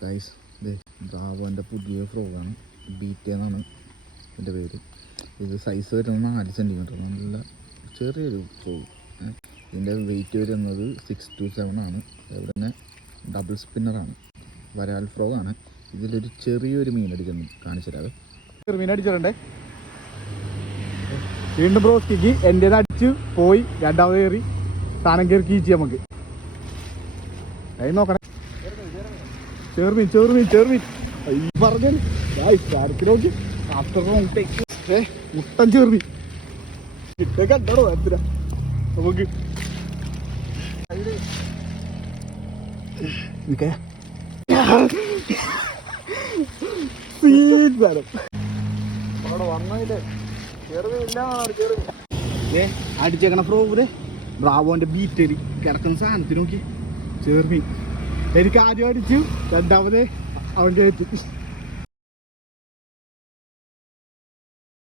Guys ഇത് ബ്രാവോൻ്റെ പുതിയ ഫ്രോഗാണ്. Beta എന്നാണ് ഇതിൻ്റെ പേര്. ഇത് സൈസ് വരുന്നത് 4 സെൻറ്റിമീറ്റർ, നല്ല ചെറിയൊരു ഫ്രോഗ്. ഇതിൻ്റെ വെയിറ്റ് വരുന്നത് 6 to 7 ആണ്. അതുപോലെ തന്നെ ഡബിൾ സ്പിന്നറാണ്, വരാൽ ഫ്രോഗാണ്. ഇതിലൊരു ചെറിയൊരു മീൻ അടിക്കുന്നു, കാണിച്ചു തരാതെ. മീൻ അടിച്ചിട്ടുണ്ടേ. വീണ്ടും ബ്രോസ്റ്റിക്ക് എൻ്റേത് അടിച്ച് പോയി, രണ്ടാമത് കയറി സാധനം കയറി കീച്ചി നമുക്ക്. നോക്കണേ, ചെറുമീൻ ചെറുമീൻ ചെറുമീൻ പറഞ്ഞു നോക്കി. ആഫ്റ്റർ മുട്ടൻ ചെറുമീൻ കണ്ടോ എന്തിനാ നമുക്ക് അടിച്ചേക്കണ ഫ്രോഗ് ബ്രാവോന്റെ ബീറ്റല് കിടക്കുന്ന സാധനത്തിന് നോക്കി. ചെറുമീൻ എനിക്ക് ആദ്യം അടിച്ചു, രണ്ടാമത് അവൻ കയറ്റി.